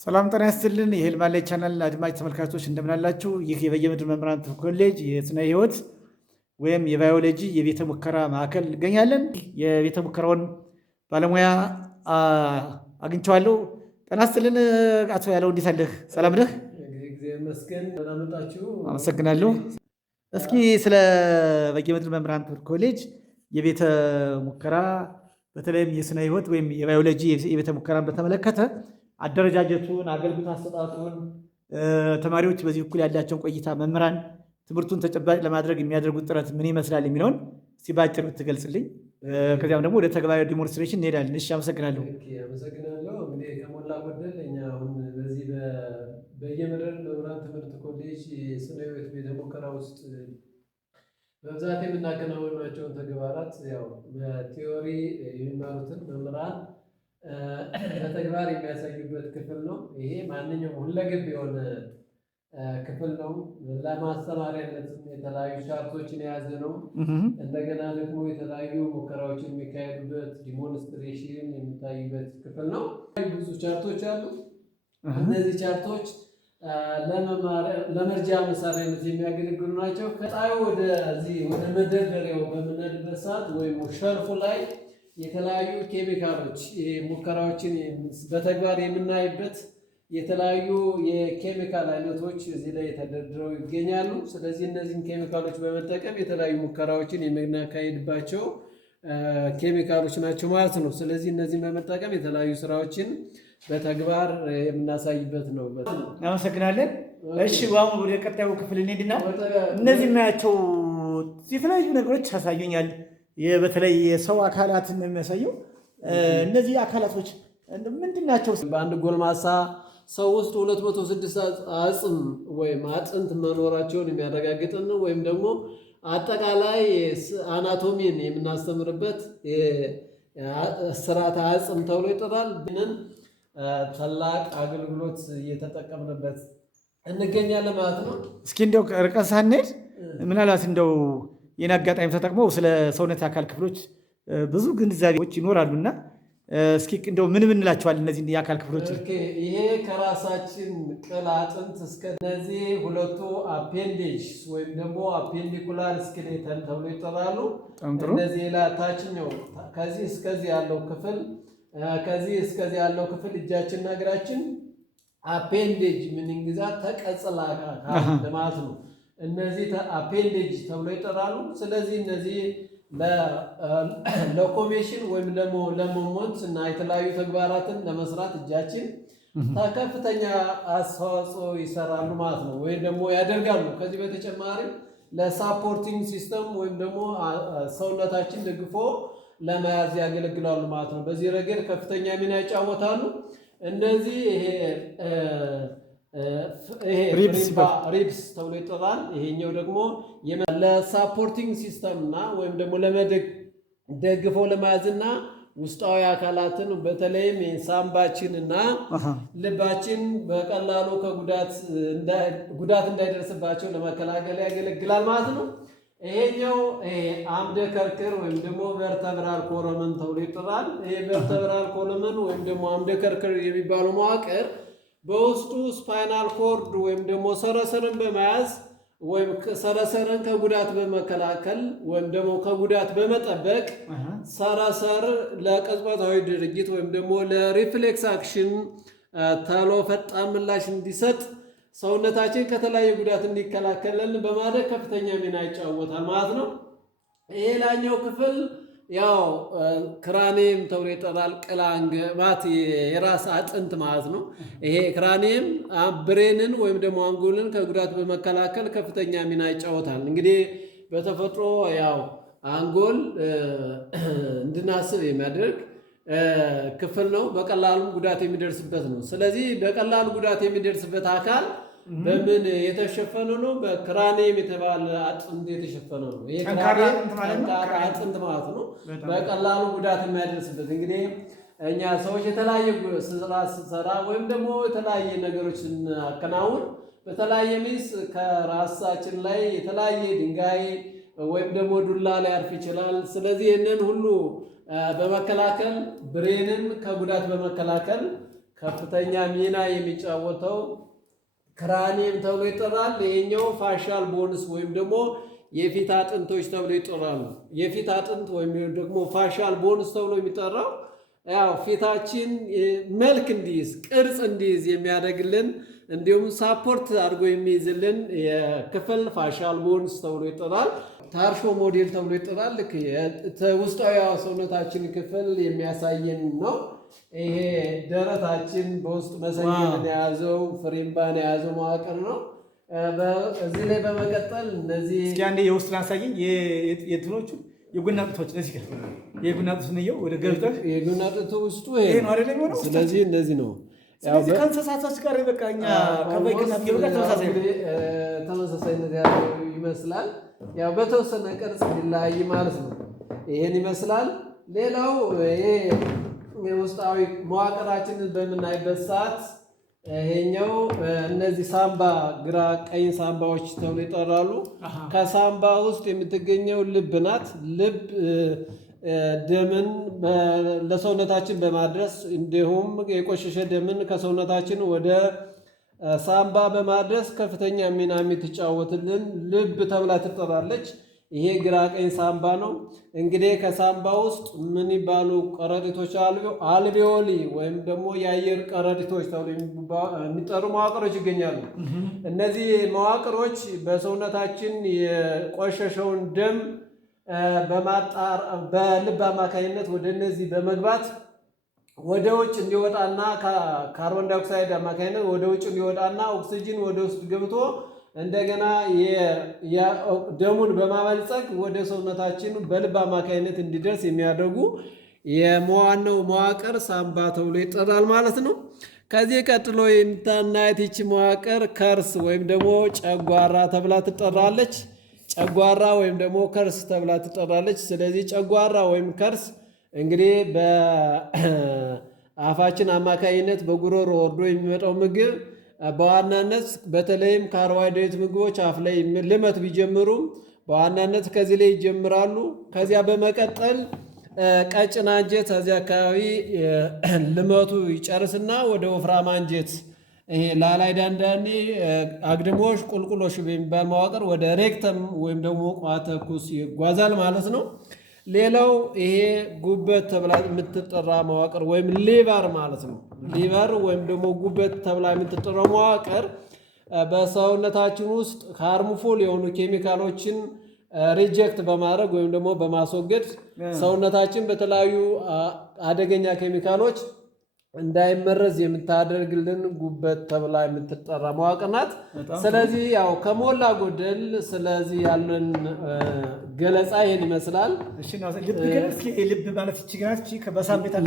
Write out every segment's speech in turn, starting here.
ሰላም ጤና ይስጥልን። የህልም አለኝ ቻናል አድማጭ ተመልካቾች እንደምን አላችሁ? ይህ የበየምድር መምህራን ኮሌጅ የስነ ህይወት ወይም የባዮሎጂ የቤተ ሙከራ ማዕከል እንገኛለን። የቤተ ሙከራውን ባለሙያ አግኝቼዋለሁ። ጤና ይስጥልን አቶ ያለው፣ እንዴት አለህ? ሰላም ነህ? አመሰግናለሁ። እስኪ ስለ በየምድር መምህራን ኮሌጅ የቤተ ሙከራ በተለይም የስነ ህይወት ወይም የባዮሎጂ የቤተ ሙከራን በተመለከተ አደረጃጀቱን፣ አገልግሎት አሰጣጡን፣ ተማሪዎች በዚህ በኩል ያላቸውን ቆይታ፣ መምህራን ትምህርቱን ተጨባጭ ለማድረግ የሚያደርጉት ጥረት ምን ይመስላል የሚለውን እስቲ በአጭር ብትገልጽልኝ፣ ከዚያም ደግሞ ወደ ተግባራዊ ዲሞንስትሬሽን እንሄዳለን። እሺ፣ አመሰግናለሁ። አመሰግናለሁ። እንግዲህ ከሞላ ጎደል እኛ አሁን በዚህ በየምድር መምህራን ትምህርት ኮሌጅ የስነ ህይወት ቤተ ሙከራ ውስጥ በብዛት የምናከናውናቸውን ተግባራት ያው በቲዮሪ የሚማሩትን መምህራን በተግባር የሚያሳዩበት ክፍል ነው። ይሄ ማንኛውም ሁለገብ የሆነ ክፍል ነው። ለማስተማሪያነትም የተለያዩ ቻርቶችን የያዘ ነው። እንደገና ደግሞ የተለያዩ ሙከራዎችን የሚካሄዱበት ዲሞንስትሬሽን የሚታይበት ክፍል ነው። ብዙ ቻርቶች አሉ። እነዚህ ቻርቶች ለመርጃ መሳሪያነት የሚያገለግሉ ናቸው። ከጣዩ ወደ መደርደሪያው በምንሄድበት ሰዓት ወይም ሸልፉ ላይ የተለያዩ ኬሚካሎች ሙከራዎችን በተግባር የምናይበት የተለያዩ የኬሚካል አይነቶች እዚህ ላይ ተደርድረው ይገኛሉ። ስለዚህ እነዚህን ኬሚካሎች በመጠቀም የተለያዩ ሙከራዎችን የምናካሄድባቸው ኬሚካሎች ናቸው ማለት ነው። ስለዚህ እነዚህን በመጠቀም የተለያዩ ስራዎችን በተግባር የምናሳይበት ነው። እናመሰግናለን። እሺ፣ አሁን ወደ ቀጣዩ ክፍል እንሂድና እነዚህ የማያቸው የተለያዩ ነገሮች ያሳዩኛል። በተለይ የሰው አካላትን የሚያሳየው እነዚህ አካላቶች ምንድን ናቸው? በአንድ ጎልማሳ ሰው ውስጥ 206 አጽም ወይም አጥንት መኖራቸውን የሚያረጋግጥን ወይም ደግሞ አጠቃላይ አናቶሚን የምናስተምርበት ስርዓተ አጽም ተብሎ ይጠራል። ይህንን ታላቅ አገልግሎት እየተጠቀምንበት እንገኛለን ማለት ነው። እስኪ እንደው ርቀን ሳንሄድ ምናልባት እንደው ይህን አጋጣሚ ተጠቅመው ስለ ሰውነት አካል ክፍሎች ብዙ ግንዛቤዎች ይኖራሉና እስኪ እንደው ምን እንላቸዋለን እነዚህ የአካል ክፍሎች? ይሄ ከራሳችን ቅል አጥንት እስከ እነዚህ ሁለቱ አፔንዴጅ ወይም ደግሞ አፔንዲኩላር ስኬሌተን ተብሎ ይጠራሉ። እነዚህ ታችኛው ከዚህ እስከዚህ ያለው ክፍል እጃችንና እግራችን አፔንዴጅ ምንን ግዛት ተቀጽላ ማለት ነው። እነዚህ አፔንዴጅ ተብሎ ይጠራሉ። ስለዚህ እነዚህ ለኮሜሽን ወይም ደግሞ ለሞመንት እና የተለያዩ ተግባራትን ለመስራት እጃችን ከፍተኛ አስተዋጽኦ ይሰራሉ ማለት ነው፣ ወይም ደግሞ ያደርጋሉ። ከዚህ በተጨማሪ ለሳፖርቲንግ ሲስተም ወይም ደግሞ ሰውነታችን ደግፎ ለመያዝ ያገለግላሉ ማለት ነው። በዚህ ረገድ ከፍተኛ ሚና ይጫወታሉ። እነዚህ ሪብስ ተብሎ ይጠራል። ይሄኛው ደግሞ ለሳፖርቲንግ ሲስተም እና ወይም ደግሞ ደግፈው ለመያዝና ውስጣዊ አካላትን በተለይም ሳምባችን እና ልባችን በቀላሉ ጉዳት እንዳይደርስባቸው ለመከላከል ያገለግላል ማለት ነው። ይሄኛው አምደ ከርክር ወይም ደግሞ ቨርተብራል ኮሎመን ተብሎ ይጠራል። ይሄ ቨርተብራል ኮሎመን ወይም ደግሞ አምደ ከርክር የሚባለው መዋቅር በውስጡ ስፓይናል ኮርድ ወይም ደግሞ ሰረሰርን በመያዝ ወይም ሰረሰርን ከጉዳት በመከላከል ወይም ደግሞ ከጉዳት በመጠበቅ ሰረሰር ለቅጽበታዊ ድርጊት ወይም ደግሞ ለሪፍሌክስ አክሽን ተሎ ፈጣን ምላሽ እንዲሰጥ ሰውነታችን ከተለያየ ጉዳት እንዲከላከልን በማድረግ ከፍተኛ ሚና ይጫወታል ማለት ነው። ይሄ ላኛው ክፍል ያው ክራኒየም ተብሎ ይጠራል። ቅላንገት የራስ አጥንት ማለት ነው። ይሄ ክራኒየም ብሬንን ወይም ደግሞ አንጎልን ከጉዳት በመከላከል ከፍተኛ ሚና ይጫወታል። እንግዲህ በተፈጥሮ ያው አንጎል እንድናስብ የሚያደርግ ክፍል ነው። በቀላሉ ጉዳት የሚደርስበት ነው። ስለዚህ በቀላሉ ጉዳት የሚደርስበት አካል በምን የተሸፈነ ነው? በክራኒየም የተባለ አጥንት የተሸፈነ ነው። ይሄ ጠንካራ አጥንት ማለት ነው። በቀላሉ ጉዳት የሚያደርስበት እንግዲህ እኛ ሰዎች የተለያየ ስራ ስንሰራ ወይም ደግሞ የተለያየ ነገሮች ስናከናውን በተለያየ ሚስ ከራሳችን ላይ የተለያየ ድንጋይ ወይም ደግሞ ዱላ ሊያርፍ ይችላል። ስለዚህ ይህንን ሁሉ በመከላከል ብሬንን ከጉዳት በመከላከል ከፍተኛ ሚና የሚጫወተው ክራኒየም ተብሎ ይጠራል። ይሄኛው ፋሻል ቦንስ ወይም ደግሞ የፊት አጥንቶች ተብሎ ይጠራሉ። የፊት አጥንት ወይም ደግሞ ፋሻል ቦንስ ተብሎ የሚጠራው ያው ፊታችን መልክ እንዲይዝ ቅርጽ እንዲይዝ የሚያደርግልን እንዲሁም ሳፖርት አድርጎ የሚይዝልን የክፍል ፋሻል ቦንስ ተብሎ ይጠራል። ታርሾ ሞዴል ተብሎ ይጠራል። ልክ ውስጣዊ ሰውነታችን ክፍል የሚያሳየን ነው። ይሄ ደረታችን በውስጥ መሰንገልን የያዘው ፍሬምባን የያዘው መዋቅር ነው። እዚህ ላይ በመቀጠል እነዚህ እስኪ አንዴ የውስጡን አሳየኝ። የትኖቹ የጎን አጥንቶች እዚህ ጋር የጎን አጥንት ነው ወደ ገብተህ የጎን አጥንቱ ውስጡ ይሄ ነው አይደል የሚሆነው። ስለዚህ እንደዚህ ነው። ስለዚህ ከእንስሳቶች ጋር በቃ እኛ ከበግና ጋር ተመሳሳይነት ያለው ይመስላል። ያው በተወሰነ ቅርጽ ሊለያይ ማለት ነው። ይሄን ይመስላል። ሌላው ይሄ ውስጣዊ መዋቅራችንን በምናይበት ሰዓት ይሄኛው እነዚህ ሳምባ ግራ ቀኝ ሳምባዎች ተብሎ ይጠራሉ። ከሳምባ ውስጥ የምትገኘው ልብ ናት። ልብ ደምን ለሰውነታችን በማድረስ እንዲሁም የቆሸሸ ደምን ከሰውነታችን ወደ ሳምባ በማድረስ ከፍተኛ ሚና የምትጫወትልን ልብ ተብላ ትጠራለች። ይሄ ግራ ቀኝ ሳምባ ነው። እንግዲህ ከሳምባ ውስጥ ምን ይባሉ ቀረጢቶች አልቬዮሊ ወይም ደግሞ የአየር ቀረጢቶች ተብሎ የሚጠሩ መዋቅሮች ይገኛሉ። እነዚህ መዋቅሮች በሰውነታችን የቆሸሸውን ደም በልብ አማካኝነት ወደ እነዚህ በመግባት ወደ ውጭ እንዲወጣና ካርቦን ዳይኦክሳይድ አማካኝነት ወደ ውጭ እንዲወጣና ኦክሲጅን ወደ ውስጥ ገብቶ እንደገና ደሙን በማበልጸግ ወደ ሰውነታችን በልብ አማካኝነት እንዲደርስ የሚያደርጉ የዋናው መዋቅር ሳምባ ተብሎ ይጠራል ማለት ነው። ከዚህ ቀጥሎ የምታናየት ይቺ መዋቅር ከርስ ወይም ደግሞ ጨጓራ ተብላ ትጠራለች። ጨጓራ ወይም ደግሞ ከርስ ተብላ ትጠራለች። ስለዚህ ጨጓራ ወይም ከርስ እንግዲህ በአፋችን አማካኝነት በጉሮሮ ወርዶ የሚመጣው ምግብ በዋናነት በተለይም ካርቦሃይድሬት ምግቦች አፍ ላይ ልመት ቢጀምሩም በዋናነት ከዚህ ላይ ይጀምራሉ። ከዚያ በመቀጠል ቀጭን አንጀት ከዚህ አካባቢ ልመቱ ይጨርስና ወደ ወፍራም አንጀት ይሄ ላላይ ዳንዳኔ አግድሞሽ ቁልቁሎሽ በሚባል መዋቅር ወደ ሬክተም ወይም ደግሞ ቋተ ኩስ ይጓዛል ማለት ነው። ሌላው ይሄ ጉበት ተብላ የምትጠራ መዋቅር ወይም ሊቨር ማለት ነው። ሊቨር ወይም ደግሞ ጉበት ተብላ የምትጠራው መዋቅር በሰውነታችን ውስጥ ሃርሙፉል የሆኑ ኬሚካሎችን ሪጀክት በማድረግ ወይም ደግሞ በማስወገድ ሰውነታችን በተለያዩ አደገኛ ኬሚካሎች እንዳይመረዝ የምታደርግልን ጉበት ተብላ የምትጠራ መዋቅር ናት። ስለዚህ ያው ከሞላ ጎደል ስለዚህ ያለን ገለጻ ይሄን ይመስላል። ልብ ማለት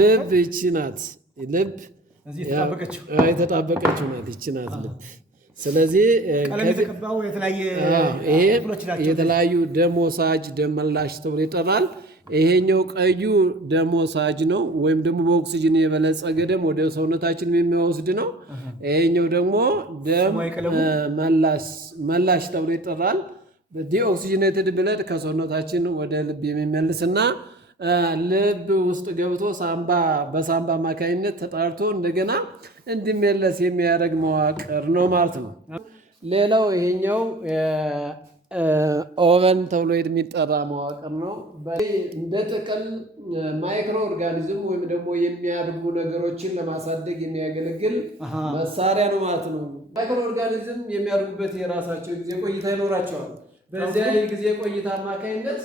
ልብ ይቺ ናት። ልብ የተጣበቀችው ናት። ይቺ ናት ልብ። ስለዚህ ይሄ የተለያዩ ደም ወሳጅ ደም መላሽ ተብሎ ይጠራል። ይሄኛው ቀዩ ደም ወሳጅ ነው ወይም ደግሞ በኦክሲጅን የበለጸገ ደም ወደ ሰውነታችን የሚወስድ ነው። ይሄኛው ደግሞ ደም መላሽ ተብሎ ይጠራል። ዲኦክሲጅኔትድ ብለድ ከሰውነታችን ወደ ልብ የሚመልስና ልብ ውስጥ ገብቶ በሳምባ አማካኝነት ተጣርቶ እንደገና እንዲመለስ የሚያደርግ መዋቅር ነው ማለት ነው። ሌላው ይሄኛው ኦቨን ተብሎ የሚጠራ መዋቅር ነው። እንደ ጥቅል ማይክሮ ኦርጋኒዝም ወይም ደግሞ የሚያድጉ ነገሮችን ለማሳደግ የሚያገለግል መሳሪያ ነው ማለት ነው። ማይክሮ ኦርጋኒዝም የሚያድጉበት የራሳቸው ጊዜ ቆይታ ይኖራቸዋል። በዚያ ጊዜ ቆይታ አማካኝነት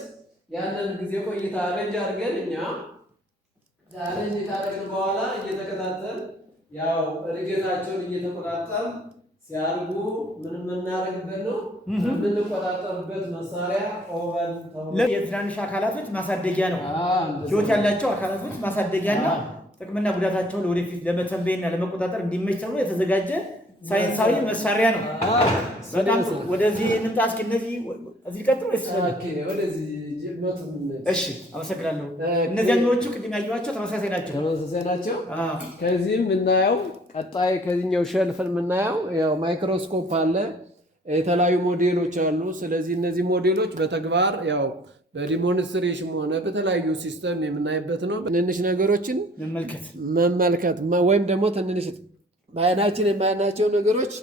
ያንን ጊዜ ቆይታ አረንጅ አድርገን እኛ አረንጅ ካደረግን በኋላ እየተከታተል ያው እድገታቸውን እየተቆጣጠር ሲያርጉ ምን የምናደርግበት ነው የምንቆጣጠርበት መሳሪያ ኦቨን የትናንሽ አካላቶች ማሳደጊያ ነው። ህይወት ያላቸው አካላቶች ማሳደጊያና ጥቅምና ጉዳታቸውን ወደፊት ለመተንበይና ለመቆጣጠር እንዲመች ተብሎ የተዘጋጀ ሳይንሳዊ መሳሪያ ነው። በጣም ወደዚህ እንምጣ እስኪ። እዚህ ቀጥሎ እሺ፣ አመሰግናለሁ። እነዚያኞቹ ቅድም ያዩዋቸው ተመሳሳይ ናቸው። ከዚህም የምናየው ቀጣይ ከዚህኛው ሸልፍ የምናየው ያው ማይክሮስኮፕ አለ፣ የተለያዩ ሞዴሎች አሉ። ስለዚህ እነዚህ ሞዴሎች በተግባር ያው በዲሞንስትሬሽን ሆነ በተለያዩ ሲስተም የምናይበት ነው። ትንንሽ ነገሮችን መመልከት ወይም ደግሞ ትንንሽ በዓይናችን የማያናቸው ነገሮች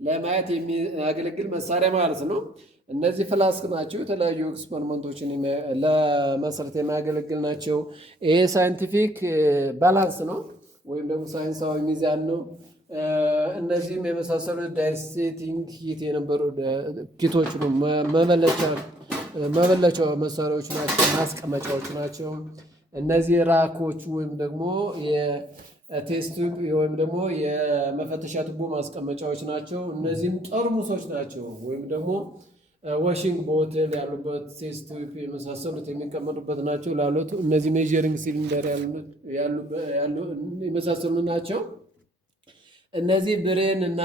ለማየት የሚያገለግል መሳሪያ ማለት ነው። እነዚህ ፍላስክ ናቸው። የተለያዩ ኤክስፐሪመንቶችን ለመስራት የሚያገለግል ናቸው። ይሄ ሳይንቲፊክ ባላንስ ነው ወይም ደግሞ ሳይንሳዊ ሚዛን ነው። እነዚህም የመሳሰሉት ዳይሴቲንግ ሂት የነበሩ ኪቶች ነው። መበለቻ መሳሪያዎች ናቸው። ማስቀመጫዎች ናቸው። እነዚህ ራኮች ወይም ደግሞ የቴስት ወይም ደግሞ የመፈተሻ ቱቦ ማስቀመጫዎች ናቸው። እነዚህም ጠርሙሶች ናቸው ወይም ደግሞ ዋሽንግ ቦትል ያሉበት ቴስት የመሳሰሉት የሚቀመጡበት ናቸው። ላሉት እነዚህ ሜዠሪንግ ሲሊንደር የመሳሰሉ ናቸው። እነዚህ ብሬን እና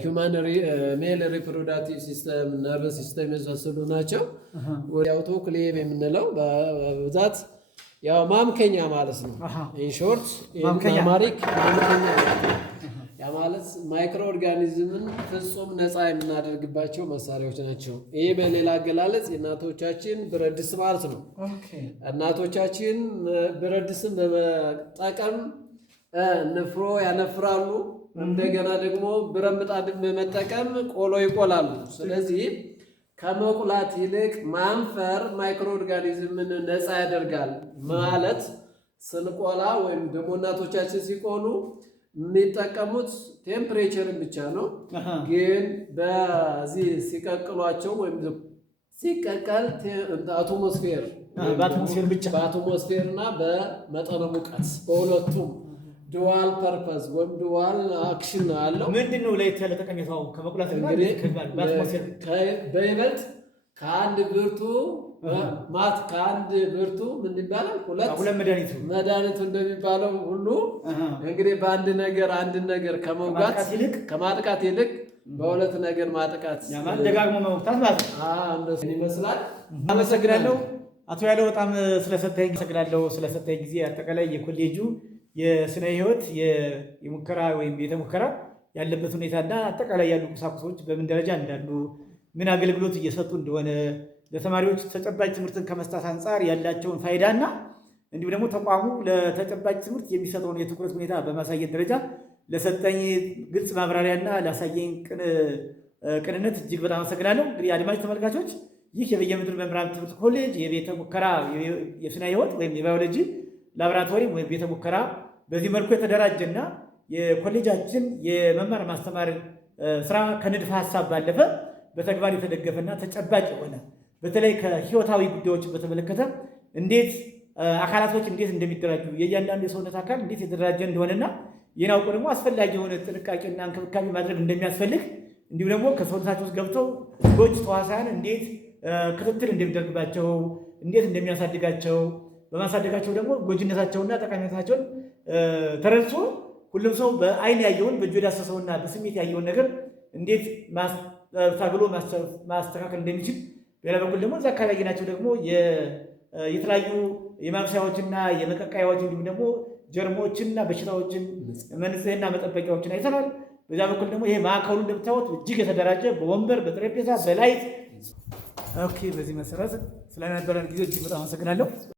ሂውማን ሜል ሪፕሮዳክቲቭ ሲስተም ነርቭ ሲስተም የመሳሰሉ ናቸው። አውቶክሌቭ የምንለው በብዛት ያው ማምከኛ ማለት ነው። ኢንሾርት አማሪክ ማምከኛ ያ ማለት ማይክሮ ኦርጋኒዝምን ፍጹም ነፃ የምናደርግባቸው መሳሪያዎች ናቸው። ይህ በሌላ አገላለጽ የእናቶቻችን ብረት ድስት ማለት ነው። እናቶቻችን ብረት ድስትን በመጠቀም ንፍሮ ያነፍራሉ። እንደገና ደግሞ ብረት ምጣድን በመጠቀም ቆሎ ይቆላሉ። ስለዚህ ከመቁላት ይልቅ ማንፈር ማይክሮ ኦርጋኒዝምን ነፃ ያደርጋል ማለት ስንቆላ ወይም ደግሞ እናቶቻችን ሲቆሉ የሚጠቀሙት ቴምፕሬቸርን ብቻ ነው። ግን በዚህ ሲቀቅሏቸው ወይም ሲቀቀል አቶሞስፌር በአቶሞስፌር እና በመጠነ ሙቀት በሁለቱም ዱዋል ፐርፐዝ ወይም ዱዋል አክሽን አለው። ምንድን ነው ለየት ያለ ጠቀሜታው ከመቁላት በይበልጥ ከአንድ ብርቱ ምን ይባላል? ሁለት መድኃኒቱ እንደሚባለው ሁሉ እንግዲህ በአንድ ነገር አንድን ነገር ከማጥቃት ይልቅ በሁለት ነገር ማጥቃት ደጋግሞ መውጣት ማለት ነው ይመስላል። አመሰግናለሁ አቶ ያለው በጣም ስለሰጠኝ ጊዜ አጠቃላይ የኮሌጁ የስነ ህይወት የሙከራ ወይም ቤተሙከራ ያለበት ሁኔታና አጠቃላይ ያሉ ቁሳቁሶች በምን ደረጃ እንዳሉ ምን አገልግሎት እየሰጡ እንደሆነ ለተማሪዎች ተጨባጭ ትምህርትን ከመስጠት አንጻር ያላቸውን ፋይዳና እንዲሁም ደግሞ ተቋሙ ለተጨባጭ ትምህርት የሚሰጠውን የትኩረት ሁኔታ በማሳየት ደረጃ ለሰጠኝ ግልጽ ማብራሪያና ላሳየኝ ቅንነት እጅግ በጣም አመሰግናለሁ። እንግዲህ አድማጭ ተመልካቾች ይህ የበየምድር መምህራን ትምህርት ኮሌጅ የቤተ ሙከራ የስነ ህይወት ወይም የባዮሎጂ ላቦራቶሪ ወይም ቤተ ሙከራ በዚህ መልኩ የተደራጀና የኮሌጃችን የመማር ማስተማር ስራ ከንድፈ ሀሳብ ባለፈ በተግባር የተደገፈና ተጨባጭ የሆነ በተለይ ከህይወታዊ ጉዳዮችን በተመለከተ እንዴት አካላቶች እንዴት እንደሚደራጁ የእያንዳንዱ የሰውነት አካል እንዴት የተደራጀ እንደሆነና ይህን አውቆ ደግሞ አስፈላጊ የሆነ ጥንቃቄና እንክብካቤ ማድረግ እንደሚያስፈልግ እንዲሁም ደግሞ ከሰውነታቸው ውስጥ ገብተው ጎጅ ተዋሳያን እንዴት ክትትል እንደሚደረግባቸው እንዴት እንደሚያሳድጋቸው በማሳደጋቸው ደግሞ ጎጅነታቸውና ጠቃሚነታቸውን ተረድቶ ሁሉም ሰው በአይን ያየውን በእጁ የዳሰሰውና በስሜት ያየውን ነገር እንዴት ታግሎ ማስተካከል እንደሚችል፣ በሌላ በኩል ደግሞ እዛ አካባቢ ያየናቸው ደግሞ የተለያዩ የማብሰያዎችና የመቀቃያዎች እንዲሁም ደግሞ ጀርሞችንና በሽታዎችን መንጽህና መጠበቂያዎችን አይተናል። በዛ በኩል ደግሞ ይሄ ማዕከሉ እንደምታዩት እጅግ የተደራጀ በወንበር በጠረጴዛ በላይት በዚህ መሰረት ስለነበረን ጊዜ እጅግ በጣም አመሰግናለሁ።